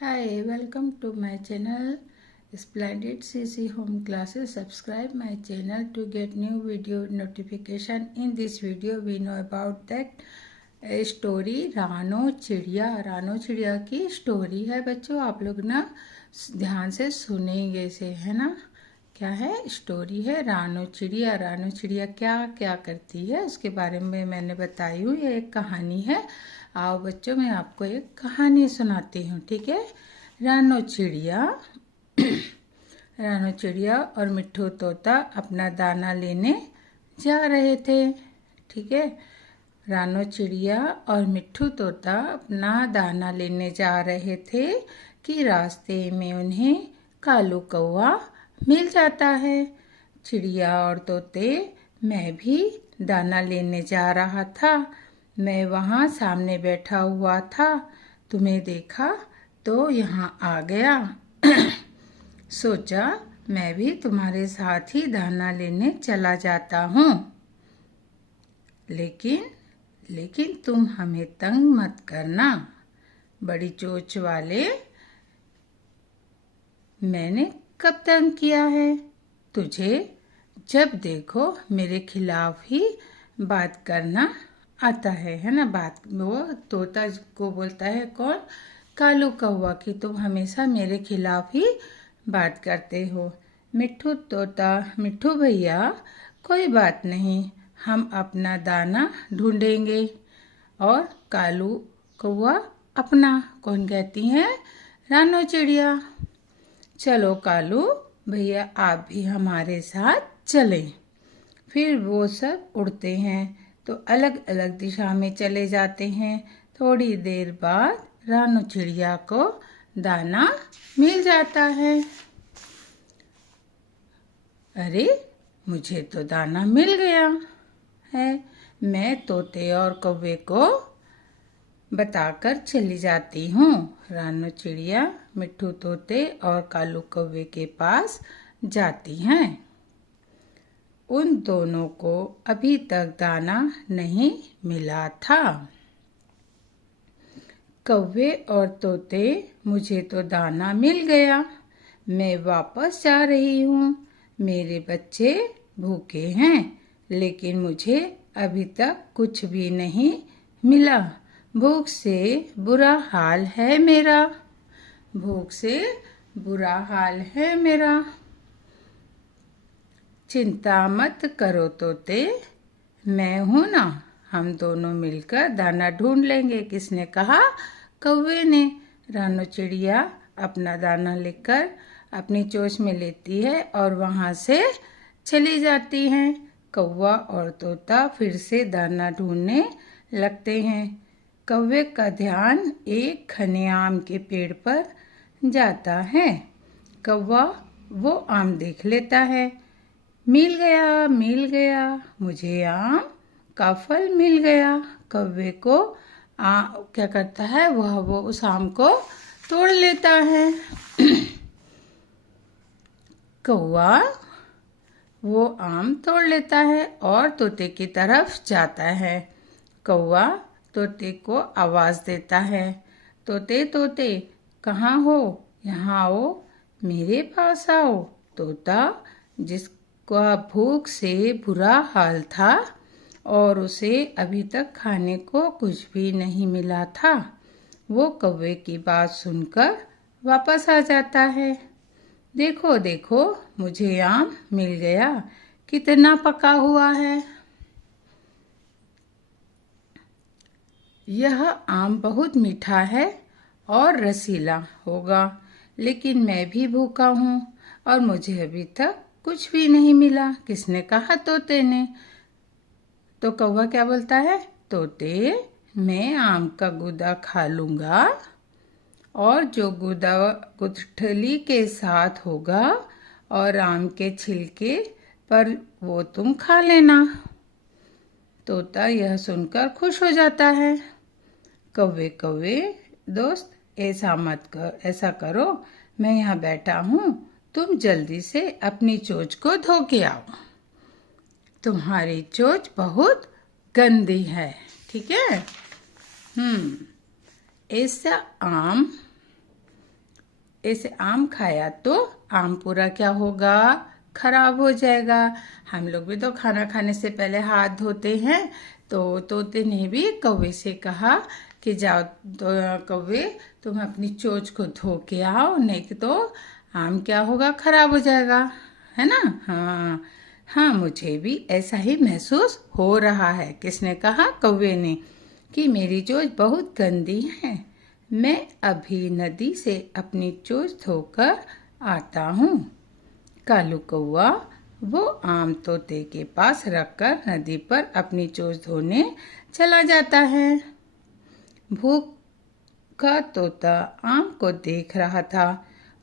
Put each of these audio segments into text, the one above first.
Hi, welcome to my channel Splendid CC Home Classes. Subscribe my channel to get new video notification. In this video we know about that story रानो चिड़िया की story है। बच्चों आप लोग ना ध्यान से सुनेंगे से, है ना। क्या है? स्टोरी है रानो चिड़िया क्या क्या करती है उसके बारे में मैंने बताई हूँ। ये एक कहानी है। आओ बच्चों मैं आपको एक कहानी सुनाती हूँ, ठीक है। रानो चिड़िया और मिट्ठू तोता अपना दाना लेने जा रहे थे, ठीक है। रानो चिड़िया और मिट्ठू तोता अपना दाना लेने जा रहे थे कि रास्ते में उन्हें कालू कौवा मिल जाता है। चिड़िया और तोते, मैं भी दाना लेने जा रहा था। मैं वहाँ सामने बैठा हुआ था, तुम्हें देखा तो यहाँ आ गया। सोचा मैं भी तुम्हारे साथ ही दाना लेने चला जाता हूँ, लेकिन तुम हमें तंग मत करना, बड़ी चोंच वाले। मैंने कब तंग किया है? तुझे जब देखो मेरे खिलाफ ही बात करना आता है ना। बात वो तोता को बोलता है, कौन? कालू कौवा की तुम हमेशा मेरे खिलाफ ही बात करते हो। मिट्ठू भैया कोई बात नहीं, हम अपना दाना ढूंढेंगे और कालू कौवा अपना। कौन कहती है? रानो चिड़िया। चलो कालू भैया आप भी हमारे साथ चलें। फिर वो सब उड़ते हैं तो अलग अलग दिशा में चले जाते हैं। थोड़ी देर बाद रानो चिड़िया को दाना मिल जाता है। अरे मुझे तो दाना मिल गया है। मैं तोते और कौवे को बताकर चली जाती हूँ। रानो चिड़िया मिट्ठू तोते और कालू कौवे के पास जाती हैं। उन दोनों को अभी तक दाना नहीं मिला था। कौवे और तोते, मुझे तो दाना मिल गया, मैं वापस जा रही हूँ। मेरे बच्चे भूखे हैं, लेकिन मुझे अभी तक कुछ भी नहीं मिला। भूख से बुरा हाल है मेरा। भूख से बुरा हाल है मेरा। चिंता मत करो तोते, मैं हूँ ना, हम दोनों मिलकर दाना ढूंढ लेंगे। किसने कहा? कौवे ने। रानो चिड़िया अपना दाना लेकर अपनी चोंच में लेती है और वहाँ से चली जाती हैं। कौवा और तोता फिर से दाना ढूंढने लगते हैं। कौवे का ध्यान एक घने आम के पेड़ पर जाता है। कौवा वो आम देख लेता है। मिल गया, मुझे आम का फल मिल गया। कौवे को क्या करता है? वो उस आम को तोड़ लेता है। कौवा वो आम तोड़ लेता है और तोते की तरफ जाता है। कौवा तोते को आवाज देता है, तोते तोते कहाँ हो? यहाँ आओ, मेरे पास आओ। तोता, जिसका भूख से बुरा हाल था और उसे अभी तक खाने को कुछ भी नहीं मिला था, वो कौवे की बात सुनकर वापस आ जाता है। देखो देखो, मुझे आम मिल गया, कितना पका हुआ है। यह आम बहुत मीठा है और रसीला होगा, लेकिन मैं भी भूखा हूँ और मुझे अभी तक कुछ भी नहीं मिला। किसने कहा? तोते ने। तो कौवा क्या बोलता है? तोते, मैं आम का गूदा खा लूँगा और जो गूदा गुठली के साथ होगा और आम के छिलके पर वो तुम खा लेना। तोता यह सुनकर खुश हो जाता है। कौवे कौवे दोस्त, ऐसा करो, मैं यहाँ बैठा हूँ, तुम जल्दी से अपनी चोंच को धो के आओ। तुम्हारी चोंच बहुत गंदी है, ठीक है। ऐसा आम ऐसे आम खाया तो आम पूरा क्या होगा, खराब हो जाएगा। हम लोग भी तो खाना खाने से पहले हाथ धोते हैं। तो तोते ने भी कौवे से कहा कि जाओ तो कौवे तुम अपनी चोंच को धो के आओ, नहीं तो आम क्या होगा, खराब हो जाएगा, है ना। हाँ हाँ, मुझे भी ऐसा ही महसूस हो रहा है। किसने कहा, कौवे ने, कि मेरी चोंच बहुत गंदी है। मैं अभी नदी से अपनी चोंच धोकर आता हूँ। कालू कौवा वो आम तोते के पास रखकर नदी पर अपनी चोंच धोने चला जाता है। भूखा तोता आम को देख रहा था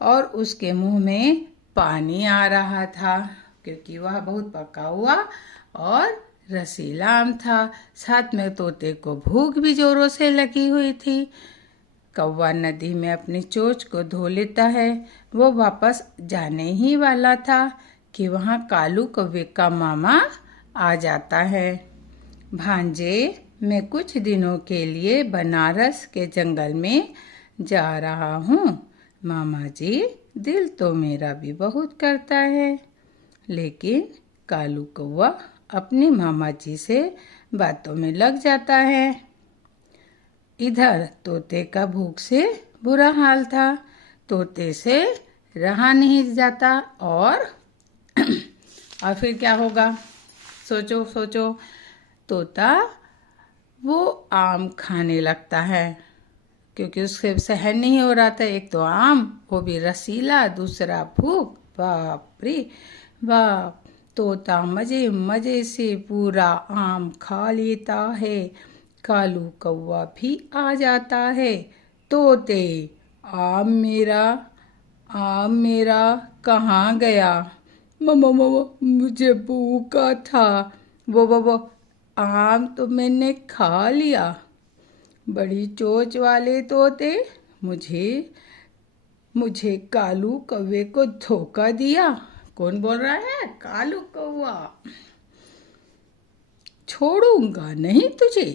और उसके मुंह में पानी आ रहा था, क्योंकि वह बहुत पका हुआ और रसीला आम था। साथ में तोते को भूख भी जोरों से लगी हुई थी। कौवा नदी में अपनी चोंच को धो लेता है। वो वापस जाने ही वाला था कि वहाँ कालू कौवे का मामा आ जाता है। भांजे, मैं कुछ दिनों के लिए बनारस के जंगल में जा रहा हूँ। मामा जी, दिल तो मेरा भी बहुत करता है। लेकिन कालू कौवा अपने मामा जी से बातों में लग जाता है। इधर तोते का भूख से बुरा हाल था। तोते से रहा नहीं जाता और फिर क्या होगा, सोचो सोचो। तोता वो आम खाने लगता है, क्योंकि उससे सहन नहीं हो रहा था। एक तो आम, वो भी रसीला, दूसरा भूख। बाप रे बाप। तोता मजे मजे से पूरा आम खा लेता है। कालू कौवा भी आ जाता है। तोते, आम मेरा कहाँ गया? मम्मा मम्मा, मुझे भूखा था। वो आम तो मैंने खा लिया। बड़ी चोंच वाले तोते, मुझे कालू कौवे को धोखा दिया। कौन बोल रहा है? कालू कौवा। छोड़ूंगा नहीं तुझे।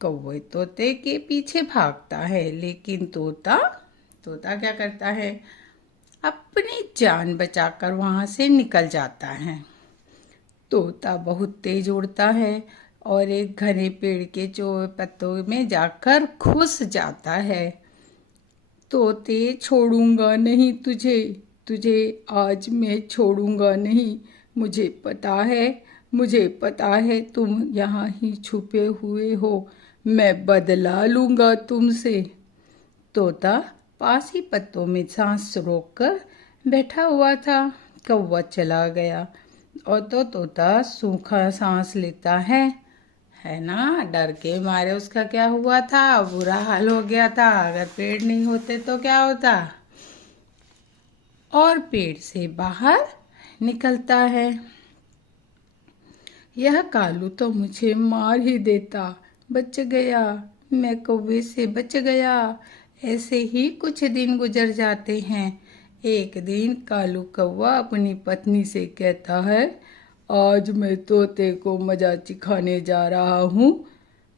कौवे तोते के पीछे भागता है, लेकिन तोता क्या करता है, अपनी जान बचाकर वहां से निकल जाता है। तोता बहुत तेज उड़ता है और एक घने पेड़ के पत्तों में जाकर घुस जाता है। तोते, छोड़ूंगा नहीं तुझे आज मैं छोड़ूंगा नहीं। मुझे पता है तुम यहाँ ही छुपे हुए हो। मैं बदला लूंगा तुमसे। तोता पास ही पत्तों में सांस रोककर बैठा हुआ था। कौवा चला गया और तो तोता सूखा सांस लेता है ना। डर के मारे उसका क्या हुआ था, बुरा हाल हो गया था। अगर पेड़ नहीं होते तो क्या होता। और पेड़ से बाहर निकलता है। यह कालू तो मुझे मार ही देता। बच गया, मैं कौवे से बच गया। ऐसे ही कुछ दिन गुजर जाते हैं। एक दिन कालू कौवा अपनी पत्नी से कहता है, आज मैं तोते को मजा सिखाने जा रहा हूँ।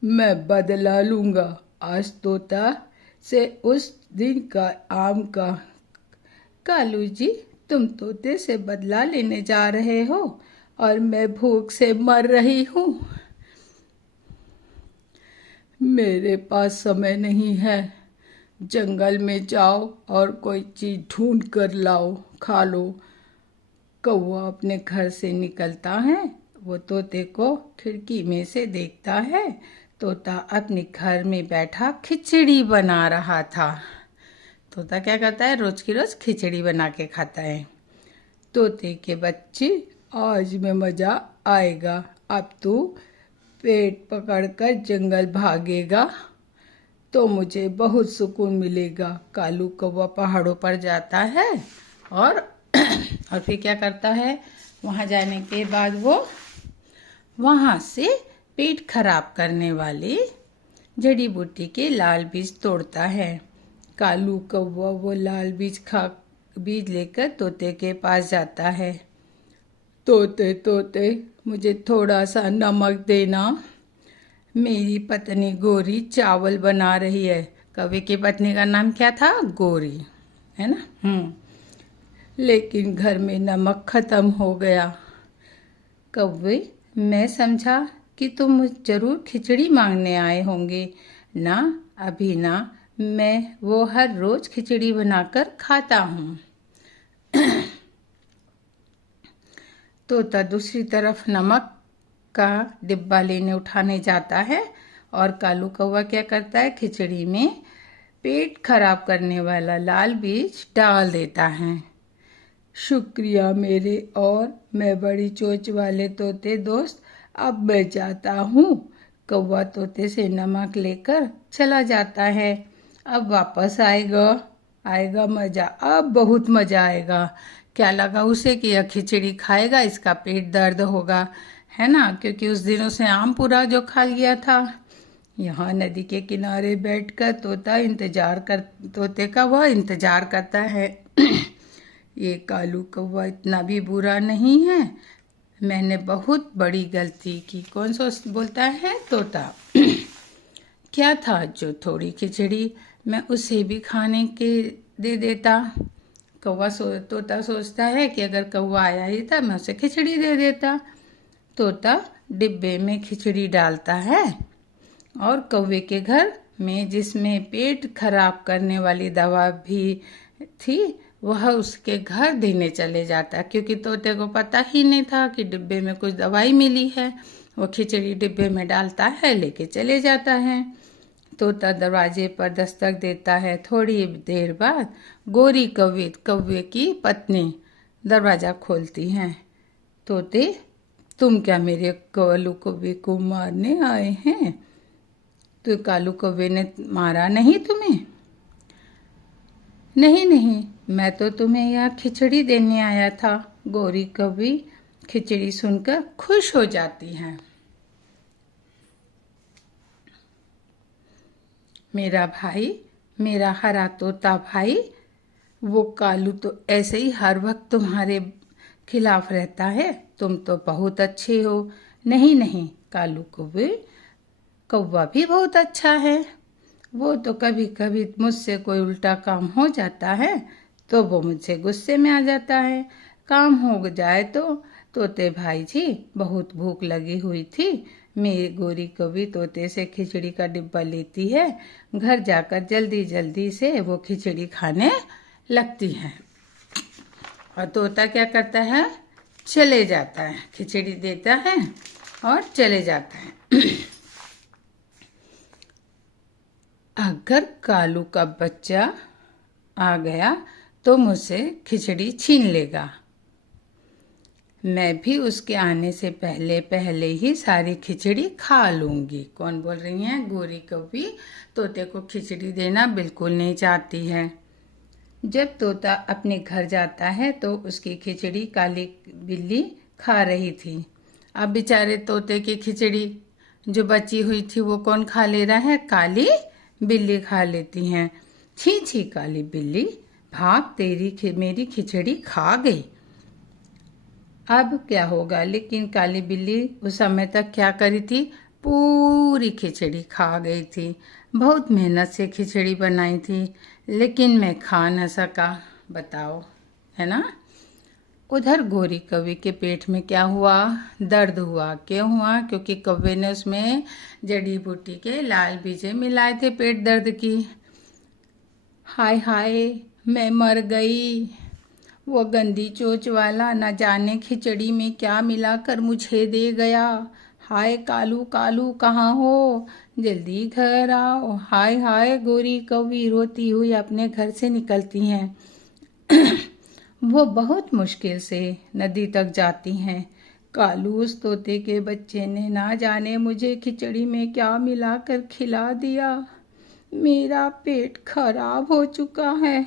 मैं बदला लूंगा आज तोता से उस दिन का आम का। कालू जी, तुम तोते से बदला लेने जा रहे हो और मैं भूख से मर रही हूँ। मेरे पास समय नहीं है। जंगल में जाओ और कोई चीज ढूंढ कर लाओ, खा लो। कौवा अपने घर से निकलता है। वो तोते को खिड़की में से देखता है। तोता अपने घर में बैठा खिचड़ी बना रहा था। तोता क्या करता है, रोज की रोज खिचड़ी बना के खाता है। तोते के बच्चे, आज में मजा आएगा। अब तू पेट पकड़कर जंगल भागेगा तो मुझे बहुत सुकून मिलेगा। कालू कौवा पहाड़ों पर जाता है और फिर क्या करता है, वहां जाने के बाद वो वहां से पेट खराब करने वाली जड़ी बूटी के लाल बीज तोड़ता है। कालू कौवा वो लाल बीज लेकर तोते के पास जाता है। तोते, मुझे थोड़ा सा नमक देना। मेरी पत्नी गोरी चावल बना रही है। कौवे की पत्नी का नाम क्या था? गोरी। है ना। लेकिन घर में नमक खत्म हो गया। कौवे, मैं समझा कि तुम मुझ जरूर खिचड़ी मांगने आए होंगे ना। अभी ना, मैं वो हर रोज खिचड़ी बनाकर खाता हूँ। तोता दूसरी तरफ नमक का डिब्बा लेने उठाने जाता है और कालू कौवा क्या करता है, खिचड़ी में पेट खराब करने वाला लाल बीज डाल देता है। शुक्रिया मेरे और मैं बड़ी चोंच वाले तोते दोस्त, अब मैं जाता हूँ। कौवा तोते से नमक लेकर चला जाता है। अब वापस आएगा मजा, अब बहुत मजा आएगा। क्या लगा उसे कि यह खिचड़ी खाएगा, इसका पेट दर्द होगा, है ना, क्योंकि उस दिनों से आम पूरा जो खा लिया था। यहाँ नदी के किनारे बैठकर तोते का वह इंतजार करता है। ये कालू कौवा इतना भी बुरा नहीं है, मैंने बहुत बड़ी गलती की। कौन सोच बोलता है तोता। क्या था जो थोड़ी खिचड़ी मैं उसे भी खाने के दे देता। तोता सोचता है कि अगर कौवा आया ही था मैं उसे खिचड़ी दे देता। तोता डिब्बे में खिचड़ी डालता है और कौवे के घर में, जिसमें पेट खराब करने वाली दवा भी थी, वह उसके घर देने चले जाता, क्योंकि तोते को पता ही नहीं था कि डिब्बे में कुछ दवाई मिली है। वो खिचड़ी डिब्बे में डालता है, लेके चले जाता है। तोता दरवाजे पर दस्तक देता है। थोड़ी देर बाद गोरी कौवे की पत्नी दरवाजा खोलती है। तोते, तुम क्या मेरे कालू कौवे को मारने आए हैं? तो कालू कौवे ने मारा नहीं तुम्हें? नहीं, मैं तो तुम्हें यहाँ खिचड़ी देने आया था। गोरी कौवी खिचड़ी सुनकर खुश हो जाती है। मेरा भाई, मेरा हरा तोता भाई, वो कालू तो ऐसे ही हर वक्त तुम्हारे खिलाफ रहता है। तुम तो बहुत अच्छे हो। नहीं, कालू कौवा भी बहुत अच्छा है। वो तो कभी कभी मुझसे कोई उल्टा काम हो जाता है तो वो मुझसे गुस्से में आ जाता है। काम हो जाए तो तोते भाई जी, बहुत भूख लगी हुई थी। मेरी गोरी कौवी तोते से खिचड़ी का डिब्बा लेती है। घर जाकर जल्दी जल्दी से वो खिचड़ी खाने लगती है और तोता क्या करता है, चले जाता है, खिचड़ी देता है और चले जाता है। अगर कालू का बच्चा आ गया तो मुझसे खिचड़ी छीन लेगा। मैं भी उसके आने से पहले पहले ही सारी खिचड़ी खा लूंगी। कौन बोल रही है? गोरी कौवी तोते को खिचड़ी देना बिल्कुल नहीं चाहती है। जब तोता अपने घर जाता है तो उसकी खिचड़ी काली बिल्ली खा रही थी। अब बेचारे तोते की खिचड़ी जो बची हुई थी वो कौन खा ले रहा है? काली बिल्ली खा लेती हैं। छी छी काली बिल्ली, भाग, मेरी खिचड़ी खा गई। अब क्या होगा? लेकिन काली बिल्ली उस समय तक क्या करी थी? पूरी खिचड़ी खा गई थी। बहुत मेहनत से खिचड़ी बनाई थी, लेकिन मैं खा न सका। बताओ, है ना। उधर गोरी कौवे के पेट में क्या हुआ? दर्द हुआ। क्यों हुआ? क्योंकि कौवे ने उसमें जड़ी बूटी के लाल बीजे मिलाए थे पेट दर्द की। हाय हाय, मैं मर गई। वो गंदी चोंच वाला न जाने खिचड़ी में क्या मिलाकर मुझे दे गया। हाय कालू कहाँ हो? जल्दी घर आओ। हाय हाय, गोरी कौवी रोती हुई अपने घर से निकलती हैं। वो बहुत मुश्किल से नदी तक जाती हैं। कालू उस तोते के बच्चे ने ना जाने मुझे खिचड़ी में क्या मिलाकर खिला दिया। मेरा पेट खराब हो चुका है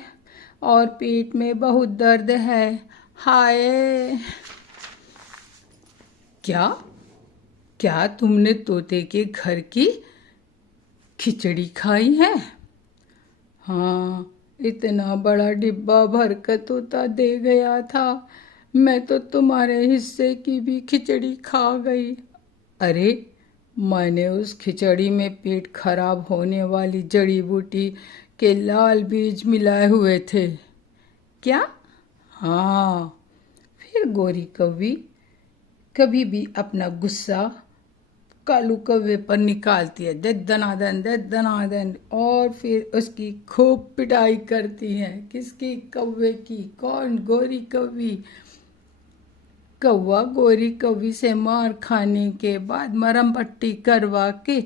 और पेट में बहुत दर्द है। हाय! क्या तुमने तोते के घर की खिचड़ी खाई है? हाँ, इतना बड़ा डिब्बा भर कर तोता दे गया था। मैं तो तुम्हारे हिस्से की भी खिचड़ी खा गई। अरे, मैंने उस खिचड़ी में पेट खराब होने वाली जड़ी बूटी के लाल बीज मिलाए हुए थे। क्या? हाँ। फिर गोरी कौवी कभी भी अपना गुस्सा कालू कौवे पर निकालती है, दे दनादन, और फिर उसकी खूब पिटाई करती है। किसकी? कौवे की। कौन? गोरी कौवी। कौवा गोरी कौवी से मार खाने के बाद मरहम पट्टी करवा के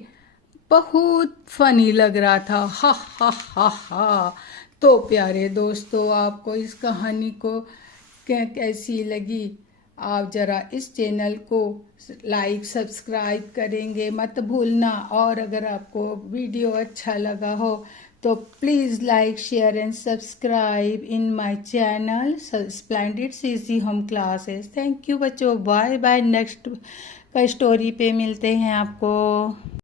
बहुत फनी लग रहा था। हा हा हा हा। तो प्यारे दोस्तों, आपको इस कहानी को कैसी लगी? आप जरा इस चैनल को लाइक सब्सक्राइब करेंगे मत भूलना, और अगर आपको वीडियो अच्छा लगा हो तो please like share and subscribe in my channel splendid CC home classes. Thank you बच्चों, बाय बाय। नेक्स्ट का स्टोरी पे मिलते हैं आपको।